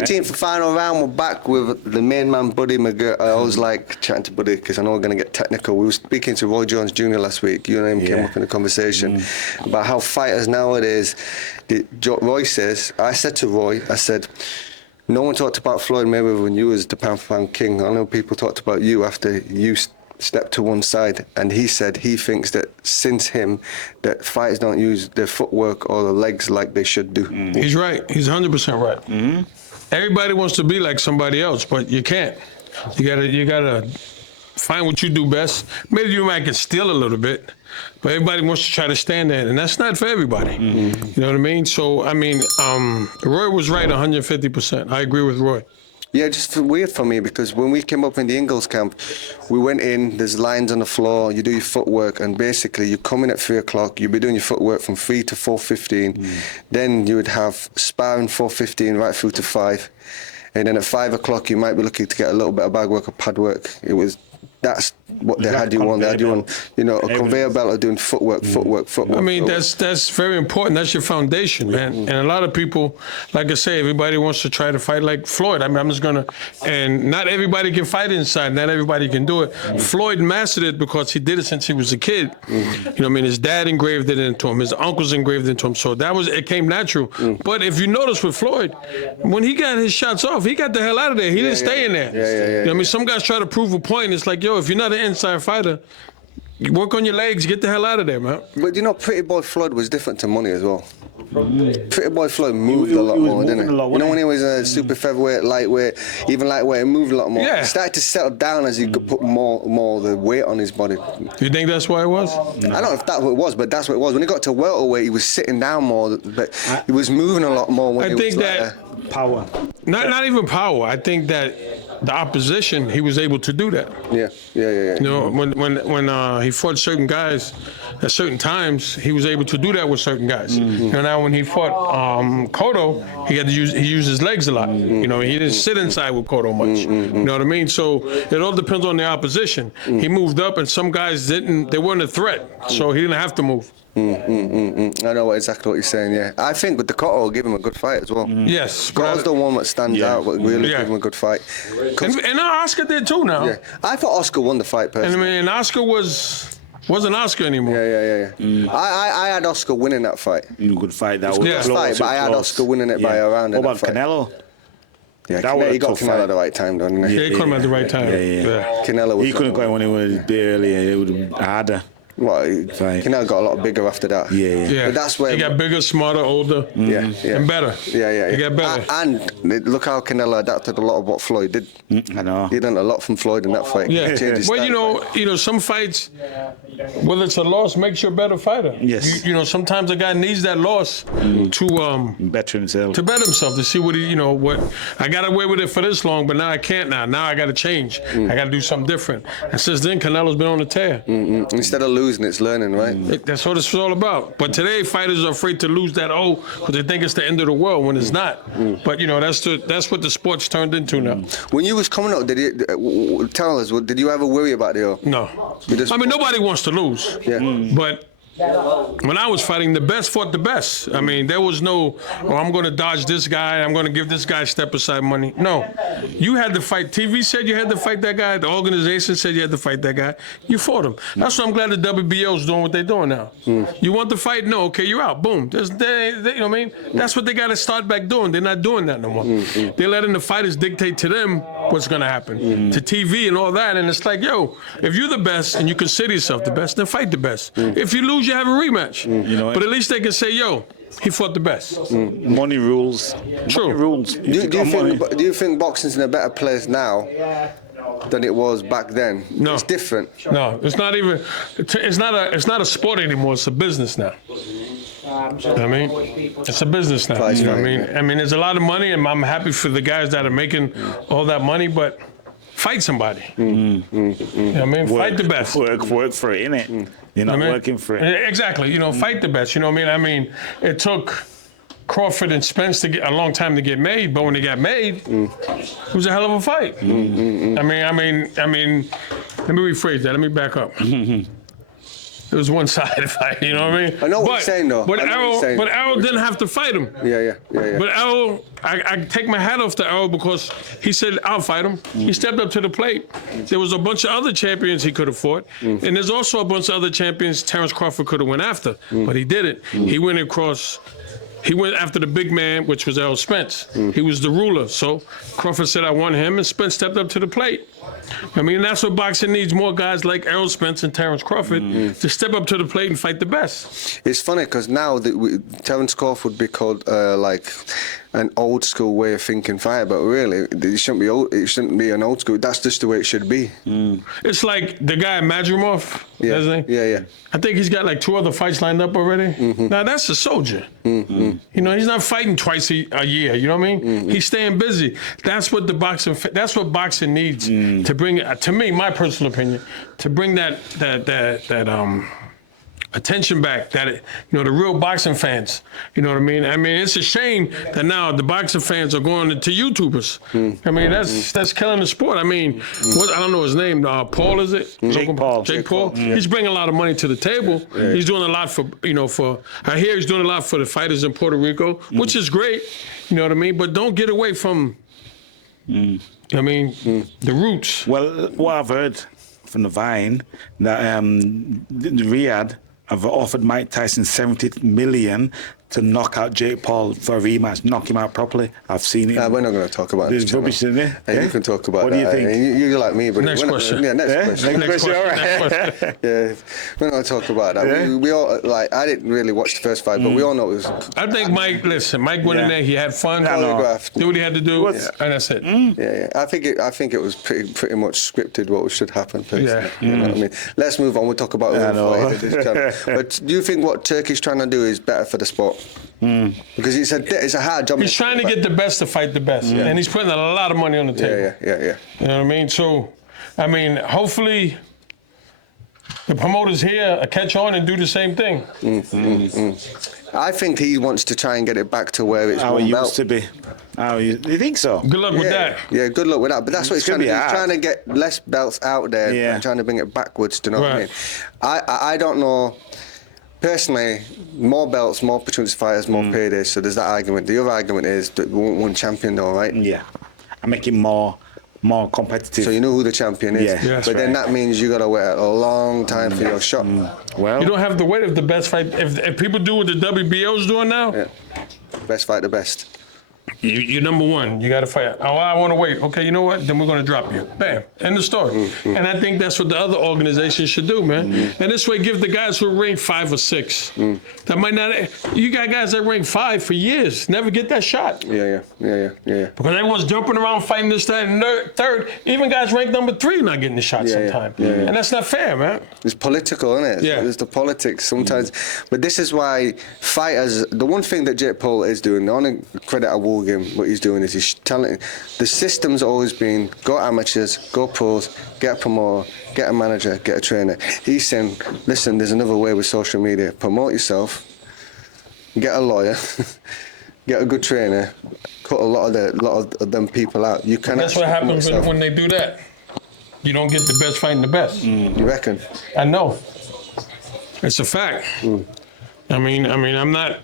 13th final round, we're back with the main man, Buddy McGirt. I always like chatting to Buddy because I know we're going to get technical. We were speaking to Roy Jones Jr. last week. You and him came up in a conversation about how fighters nowadays, Roy says, I said to Roy, I said, no one talked about Floyd Mayweather when you was the pound-for-pound king. I know people talked about you after you stepped to one side, and he said he thinks that since him, that fighters don't use their footwork or their legs like they should do. He's right. He's 100% right. Everybody wants to be like somebody else, but you can't. You gotta find what you do best. Maybe you might can steal a little bit, but everybody wants to try to stand there, and that's not for everybody. You know what I mean? So, I mean, Roy was right 150%. I agree with Roy. Yeah, just weird for me because when we came up in the Ingalls camp, we went in, there's lines on the floor, you do your footwork, and basically you come in at 3 o'clock, you'll be doing your footwork from 3 to 4:15. Then you would have sparring 4:15 right through to 5. And then at 5 o'clock, you might be looking to get a little bit of bag work or pad work. That's what they had you on. They had you on, you know, a conveyor belt of doing footwork. I mean, that's very important. That's your foundation, man. And a lot of people, like I say, everybody wants to try to fight like Floyd. I mean, I'm just gonna, and not everybody can fight inside. Not everybody can do it. Floyd mastered it because he did it since he was a kid. You know what I mean? His dad engraved it into him. His uncles engraved it into him. So it came natural. But if you notice with Floyd, when he got his shots off, he got the hell out of there. He didn't stay in there. You know what I mean? Some guys try to prove a point. It's like, yo, if you're not an inside fighter, you work on your legs, get the hell out of there, man. But you know, Pretty Boy Floyd was different to Money as well. Pretty Boy Floyd moved a lot more, didn't he? You know, when he was a super featherweight, lightweight, even lightweight, he moved a lot more. Yeah. He started to settle down as he could put more of the weight on his body. You think that's why it was? I don't know if that's what it was, but that's what it was. When he got to welterweight, he was sitting down more, but he was moving a lot more when he was like power. Not even power. I think that the opposition, he was able to do that. Yeah. You know, when he fought certain guys at certain times, he was able to do that with certain guys. You know, now when he fought Cotto, he used his legs a lot. You know, he didn't sit inside with Cotto much. You know what I mean? So it all depends on the opposition. He moved up, and some guys didn't. They weren't a threat, so he didn't have to move. I know exactly what you're saying, yeah. I think with the Cotto will give him a good fight as well. Yes. Cotto's the one that stands out, but really give him a good fight. And Oscar did too now. Yeah. I thought Oscar won the fight, personally. And I mean, Oscar wasn't Oscar anymore. Yeah. I had Oscar winning that fight. Good fight. That was close fight, but I had Oscar winning it by a round. What about Canelo? Yeah, he got Canelo at the right time, didn't he? Yeah, he caught him at the right time. Yeah. Canelo was he couldn't go when he was barely. It would have been harder. Well, Canelo got a lot bigger after that. Yeah. But that's where he got bigger, smarter, older, and better. Yeah. He got better. And look how Canelo adapted a lot of what Floyd did. I know. He done a lot from Floyd in that fight. Yeah. Well, you know, some fights, whether it's a loss, makes you a better fighter. Yes. You know, sometimes a guy needs that loss to better himself. To better himself, to see what what I got away with it for this long, but now I can't. Now I got to change. I got to do something different. And since then, Canelo's been on the tear. Instead of losing, it's learning, right? That's what it's all about. But today, fighters are afraid to lose that because they think it's the end of the world when it's not. But you know, that's what the sport's turned into now. When you was coming up, did you tell us? Did you ever worry about it? No. I mean, nobody wants to lose. Yeah. But when I was fighting, the best fought the best. I mean, there was no, I'm going to dodge this guy, I'm going to give this guy step aside money. No. You had to fight. TV said you had to fight that guy. The organization said you had to fight that guy. You fought him. That's why I'm glad the WBO's doing what they're doing now. You want to fight? No. Okay, you're out. Boom. You know what I mean? That's what they got to start back doing. They're not doing that no more. They're letting the fighters dictate to them what's going to happen. To TV and all that. And it's like, yo, if you're the best and you consider yourself the best, then fight the best. If you lose, you have a rematch. But at least they can say, yo, he fought the best. Money rules. True. Money rules. Do you think boxing's in a better place now than it was back then? No. It's different. No, it's not even. It's not a sport anymore. It's a business now. You know what I mean? It's a business now. You know what I mean? I mean, there's a lot of money, and I'm happy for the guys that are making all that money, but fight somebody. You know what I mean? Fight the best. Work for it, innit? You're not working for it. Exactly. You know, fight the best. You know what I mean? I mean, it took Crawford and Spence to get a long time to get made, but when they got made, it was a hell of a fight. I mean, let me rephrase that. Let me back up. It was one-sided fight. You know what I mean? I know what you're saying, though. But I know what you're saying. Errol didn't have to fight him. Yeah. But Errol, I take my hat off to Errol because he said, I'll fight him. He stepped up to the plate. There was a bunch of other champions he could have fought. And there's also a bunch of other champions Terrence Crawford could have went after. But he didn't. He went after the big man, which was Errol Spence. He was the ruler. So Crawford said, I want him, and Spence stepped up to the plate. I mean, that's what boxing needs, more guys like Errol Spence and Terrence Crawford to step up to the plate and fight the best. It's funny because now Terrence Crawford would be called like an old school way of thinking fighter, but really it shouldn't be an old school. That's just the way it should be. It's like the guy Madrimov. Yeah. I think he's got like 2 other fights lined up already. Now that's a soldier. You know, he's not fighting twice a year. You know what I mean? He's staying busy. That's what boxing needs to bring. To me, my personal opinion, to bring that attention back, the real boxing fans. You know what I mean? I mean, it's a shame that now the boxing fans are going to YouTubers. I mean, that's killing the sport. I mean, I don't know his name. Paul, is it? Jake Paul. Jake Paul. He's bringing a lot of money to the table. He's doing a lot for I hear he's doing a lot for the fighters in Puerto Rico, which is great. You know what I mean? But don't get away from, I mean, the roots. Well, what I've heard from the Vine, that Riyadh have offered Mike Tyson $70 million to knock out Jake Paul for a rematch, knock him out properly. I've seen it. We're not going to talk about There's this. rubbish in there. Hey, you can talk about what that. What do you think? You're like me, but Next question. Next question. All right. Yeah, we're not going to talk about that. Yeah. We all, like, I didn't really watch the first fight, but we all know it was. I think Mike went in there, he had fun, choreographed. did what he had to do, and that's it. Yeah. I think it was pretty much scripted what should happen. Personally. You know what I mean? Let's move on. We'll talk about But do you think what Turkey's trying to do is better for the sport? Because it's a hard job. He's trying to get the best to fight the best, and he's putting a lot of money on the table. Yeah. You know what I mean? So, I mean, hopefully the promoters here catch on and do the same thing. I think he wants to try and get it back to where it's how it used to be. You think so? Good luck with that. Yeah, good luck with that. But that's what he's trying to do. He's trying to get less belts out there and trying to bring it backwards. Do you know what I mean? I don't know. Personally, more belts, more opportunities for fighters, more paydays. So there's that argument. The other argument is that we want one champion, though, right? Yeah, I make it more competitive. So you know who the champion is. Yeah, but then that means you got to wait a long time for your shot. Well, you don't have to wait if the best fight. If people do what the WBO's doing now, best fight the best. You're number one. You got to fight. Oh, I want to wait. Okay, you know what? Then we're going to drop you. Bam. End of story. And I think that's what the other organizations should do, man. And this way, give the guys who rank 5 or 6. That might not. You got guys that rank 5 for years, never get that shot. Yeah. Because everyone's jumping around fighting this, that, and third. Even guys ranked number 3 not getting the shot sometimes. And that's not fair, man. It's political, isn't it? Yeah. It's the politics sometimes. But this is why fighters. The one thing that Jake Paul is doing, the only credit I will give him, what he's doing is he's telling. The system's always been go amateurs, go pros, get a promoter, get a manager, get a trainer. He's saying, listen, there's another way with social media. Promote yourself, get a lawyer, get a good trainer, cut a lot of them people out. You can. That's what happens when they do that. You don't get the best fighting the best. You reckon? I know. It's a fact. I mean, I'm not.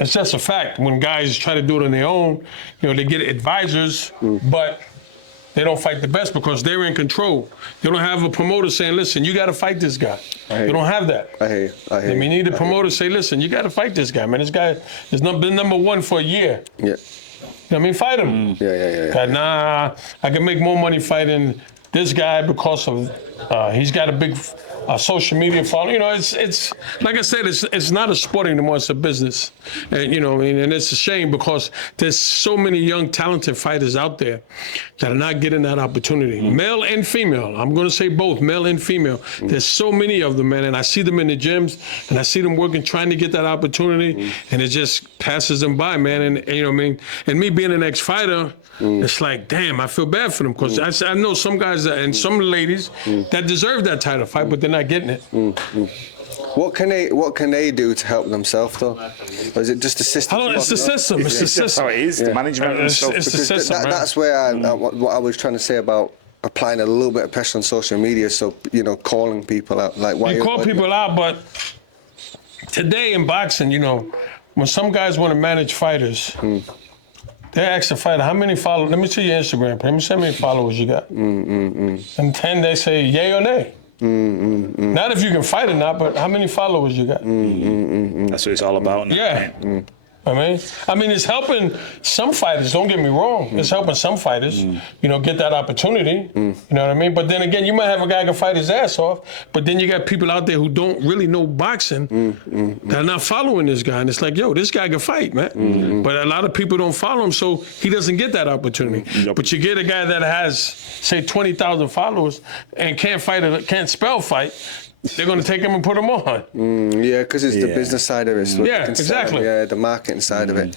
It's just a fact. When guys try to do it on their own, they get advisors, but they don't fight the best because they're in control. They don't have a promoter saying, listen, you got to fight this guy. They don't have that. I hear you. They need a promoter say, listen, you got to fight this guy, man. This guy has been number 1 for a year. Yeah. You know what I mean? Fight him. Yeah. Nah, I can make more money fighting this guy because of he's got a big social media following. It's like I said, it's not a sport anymore. It's a business, and and it's a shame because there's so many young, talented fighters out there that are not getting that opportunity, male and female. I'm going to say both, male and female. There's so many of them, man, and I see them in the gyms, and I see them working, trying to get that opportunity, and it just passes them by, man. And and me being an ex-fighter. It's like, damn, I feel bad for them because I know some guys and some ladies that deserve that title fight, but they're not getting it. What can they do to help themselves though? Or is it just the system? It's the system. It's the system. How it is. The management and stuff. It's the system. That's where what I was trying to say about applying a little bit of pressure on social media, so calling people out. Like, why You call people out, but today in boxing, when some guys want to manage fighters, they ask the fighter, how many followers? Let me see your Instagram. Let me see how many followers you got. And then they say, yay or nay. Not if you can fight or not, but how many followers you got. That's what it's all about now. Yeah. I mean, it's helping some fighters. Don't get me wrong. It's helping some fighters, get that opportunity. You know what I mean? But then again, you might have a guy who can fight his ass off, but then you got people out there who don't really know boxing that are not following this guy. And it's like, yo, this guy can fight, man. But a lot of people don't follow him, so he doesn't get that opportunity. But you get a guy that has, say, 20,000 followers and can't spell fight. They're going to take him and put him on. Yeah, because it's the business side of it. Yeah, exactly. Yeah, the marketing side of it.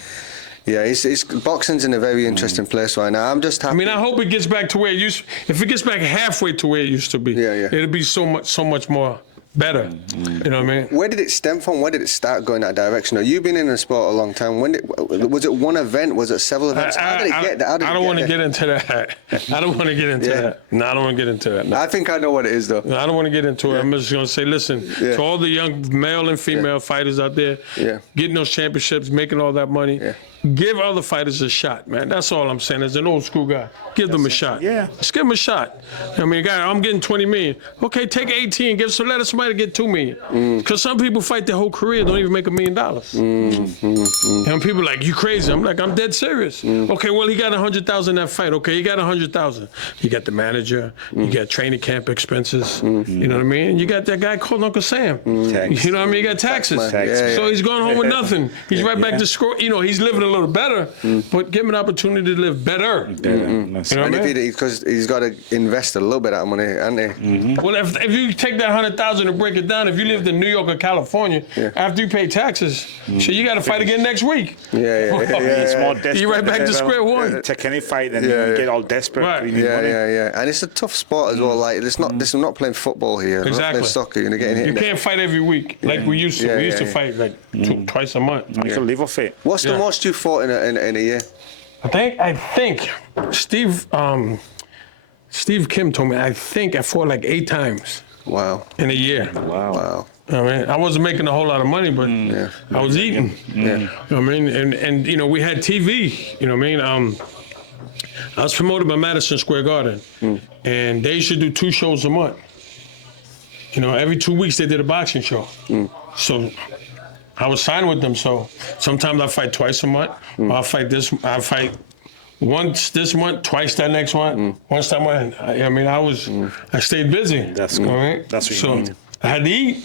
Yeah, it's boxing's in a very interesting place right now. I'm just happy. I mean, I hope it gets back to where it used. If it gets back halfway to where it used to be, it'll be so much more better. You know what I mean? Where did it stem from? Where did it start going that direction? Now, you've been in the sport a long time. Was it one event? Was it several events? How did it get there? I don't want to get into that. I don't want to get into that. No, I don't want to get into that. No. I think I know what it is, though. No, I don't want to get into it. I'm just going to say, listen, to all the young male and female fighters out there, getting those championships, making all that money, give other fighters a shot, man. That's all I'm saying. As an old school guy, give them a shot. Yeah. Just give them a shot. I mean, guy, I'm getting 20 million. Okay, take 18. Let somebody get 2 million. Because some people fight their whole career, don't even make $1 million. And people are like, you crazy. I'm like, I'm dead serious. Okay, well, he got 100,000 that fight. Okay, he got 100,000. You got the manager. You got training camp expenses. You know what I mean? You got that guy called Uncle Sam. You know what I mean? You got taxes. So he's going home with nothing. He's right back to score. He's living a little better, but give him an opportunity to live better. You know what I mean? Because he's got to invest a little bit of money, hasn't he? Well, if you take that 100,000 and break it down, if you lived in New York or California, after you pay taxes, so you got to fight again next week. It's more desperate. You're right back to square one. Take any fight and you get all desperate. Right. And it's a tough sport as well. Like, it's not. This is not playing football here. Exactly. We're not playing soccer. You're getting hit. You can't fight every week like we used to. We used to fight like twice a month. You can live off it. What's the most you fought in a year? I think Steve Kim told me, I think I fought like 8 times. Wow. In a year. Wow. I mean, I wasn't making a whole lot of money, but I was eating. You know what I mean? And we had TV, you know what I mean? I was promoted by Madison Square Garden, and they used to do 2 shows a month. Every 2 weeks they did a boxing show. So I was signed with them, so sometimes I fight twice a month. I fight once this month, twice that next month, once that month. I stayed busy. That's good. Right? That's what you need. I had to eat.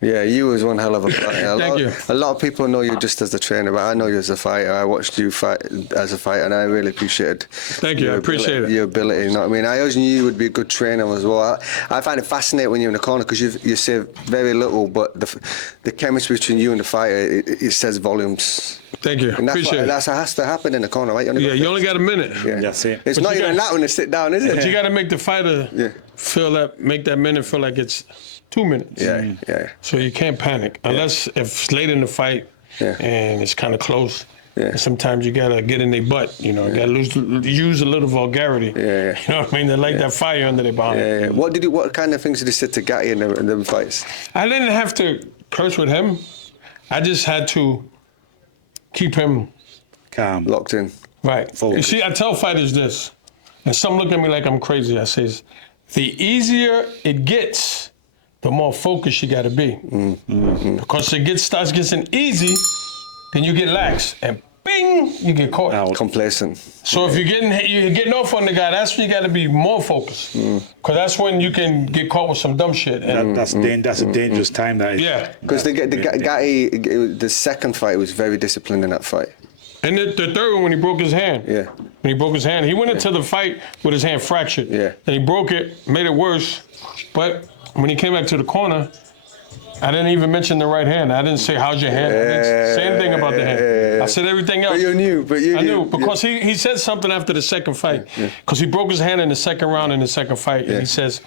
Yeah, you was one hell of a fighter. Thank you. A lot of people know you just as a trainer, but I know you as a fighter. I watched you fight as a fighter, and I really appreciated. Thank you. I appreciate it. Your ability. You know what I mean? I always knew you would be a good trainer as well. I find it fascinating when you're in the corner because you say very little, but the chemistry between you and the fighter it says volumes. Thank you. And Appreciate it. That has to happen in the corner, right? You only got a minute. Yeah. That's it. It's not even that when they sit down, is it? But you got to make the fighter make that minute feel like it's 2 minutes. Yeah. So you can't panic unless if it's late in the fight and it's kind of close. And sometimes you gotta get in their butt. You gotta use a little vulgarity. You know what I mean? They like that fire under their body. What kind of things did you say to Gatti in them fights? I didn't have to curse with him. I just had to keep him calm, locked in. Right. You see, I tell fighters this, and some look at me like I'm crazy. I say, the easier it gets, the more focused you got to be. Because it starts getting easy, then you get lax, and bing, you get caught. Complacent. So if you're getting off on the guy, that's when you got to be more focused. Because that's when you can get caught with some dumb shit. That's a dangerous time. That is. Yeah. Because the second fight was very disciplined in that fight. And the third one, when he broke his hand. Yeah. When he broke his hand, he went into the fight with his hand fractured. Yeah. And he broke it, made it worse. But when he came back to the corner, I didn't even mention the right hand. I didn't say, how's your hand? I didn't say anything about the hand. I said everything else. But you knew. I knew because he said something after the second fight. Because he broke his hand in the second round in the second fight. And he says,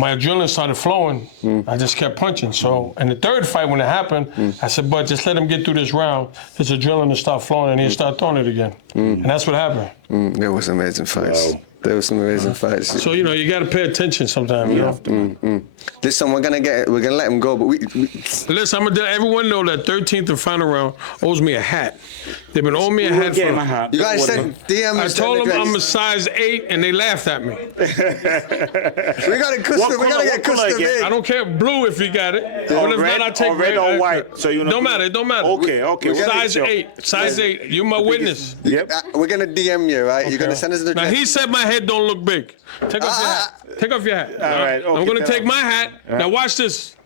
my adrenaline started flowing. I just kept punching. So in the third fight, when it happened, I said, "But just let him get through this round. His adrenaline will start flowing, and he'll start throwing it again." And that's what happened. There was amazing fights. Wow. There were some amazing fights. So you got to pay attention sometimes. You know. Listen, we're gonna let him go, but we Listen, I'm gonna let everyone know that 13th and final round ose me a hat. They've been owing me a hat Get for. my hat. you guys sent DMs. I told them I'm a size 8, and they laughed at me. we gotta custom. We gotta get what color custom again? made. I don't care blue if you got it. Or But if red, not, I take or red or white. So you know. Don't matter. It don't matter. Okay. Size Well, 8. Size 8. You're my witness. Yep. We're gonna DM you, right? You're gonna send us the Now address. he said my head don't look big. Take off your hat. Take off your hat. All right, I'm okay, gonna tell take him. my hat. Now watch this.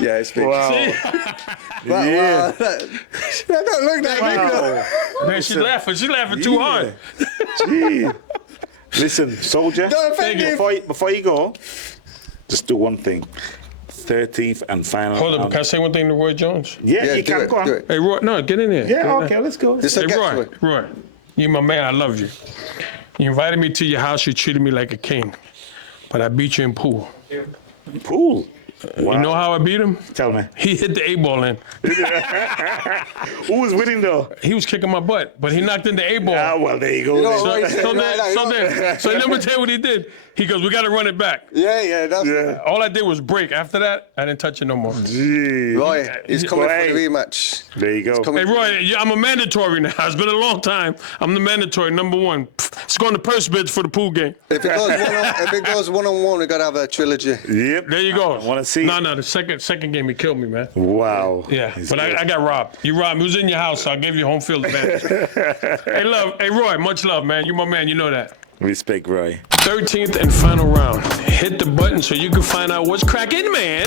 Yeah, it's big. Wow. Wow. That don't look that big. though. Man, she's laughing. She's laughing too hard. Gee. Listen, soldier. Don't offend him. Before you go, just do one thing. 13th and final. Hold up. Can I say one thing to Roy Jones? Yeah, Yeah, you do can it, go on. do it. Hey, Roy. No, get in there. Yeah, okay, let's go. Just Hey, get to Roy. it. Roy. You my man. I love you. You invited me to your house. You treated me like a king. But I beat you in pool. Pool. Wow. You know how I beat him? Tell me. He hit the 8-ball in. Who was winning though? He was kicking my butt, but he knocked in the 8-ball. Ah, well, there you go. know then. what? So let me tell you what he did. He goes, "We got to run it back." Yeah, that's Yeah. All I did was break. After that, I didn't touch it no more. Gee. Roy, he's coming Hey. for the rematch. There you go. Coming Hey, Roy, I'm a mandatory now. It's been a long time. I'm the mandatory, number one. It's going to purse bids for the pool game. If it goes one-on-one, we gotta have a trilogy. Yep. There you go. Wanna see No, it? the second game, he killed me, man. Wow. Yeah, He's but good. I got robbed. You robbed me. It was in your house, so I gave you home field advantage. Hey, Roy, much love, man. You my man. You know that. Respect, Roy. 13th and final round. Hit the button so you can find out what's cracking, man.